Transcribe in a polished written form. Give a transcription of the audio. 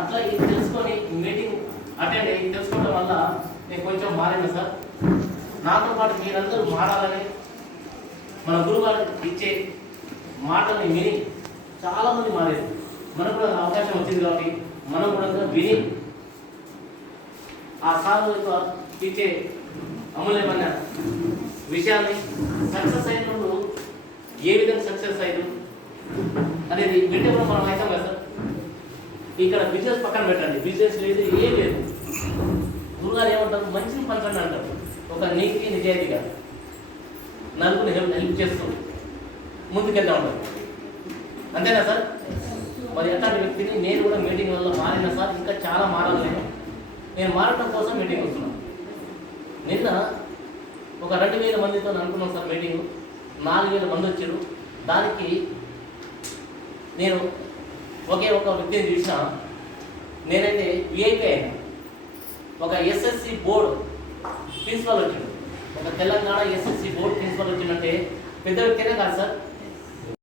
అట్లా ఇది తెలుసుకొని మీటింగ్ అటెండ్ అయ్యి తెలుసుకోవడం వల్ల నేను కొంచెం మారాను సార్. నాతో పాటు మీరందరూ మారాలని మన గురుగారు ఇచ్చే మాటల్ని విని చాలామంది మారారు. మనకు కూడా అవకాశం వచ్చింది కాబట్టి మనం కూడా విని ఆ సార్ యొక్క ఇచ్చే అమూల్యమైన విషయాన్ని సక్సెస్ అయినప్పుడు ఏ విధంగా సక్సెస్ అయ్యారు అనేది వింటే కూడా మనం అవుతాం కదా సార్. ఇక్కడ బిజినెస్ పక్కన పెట్టండి, బిజినెస్ లేదు ఏం లేదు. గురుగారు ఏమంటారు, మంచిని పంచండి అంటారు. ఒక నీతి నిజాయితీగా నలుగురిని హెల్ప్ చేస్తూ ముందుకెళ్తా ఉంటారు. అంతేనా సార్? మరి ఎట్లాంటి వ్యక్తిని నేను కూడా మీటింగ్ వల్ల మారిన సార్. ఇంకా చాలా మారాలి. నేను మారటం కోసం మీటింగ్ వస్తున్నాను. నిన్న ఒక 2000 మందితో అనుకున్నాం సార్ మీటింగ్. 4000 మంది వచ్చారు. దానికి నేను ఒకే ఒక వ్యక్తిని చూసిన. నేనైతే విఐపి అయినా. ఒక ఎస్ఎస్సి బోర్డు ప్రిన్సిపల్ వచ్చిండు. ఒక తెలంగాణ ఎస్ఎస్సి బోర్డు ప్రిన్సిపల్ వచ్చిందంటే పెద్ద వ్యక్తినే కాదు సార్.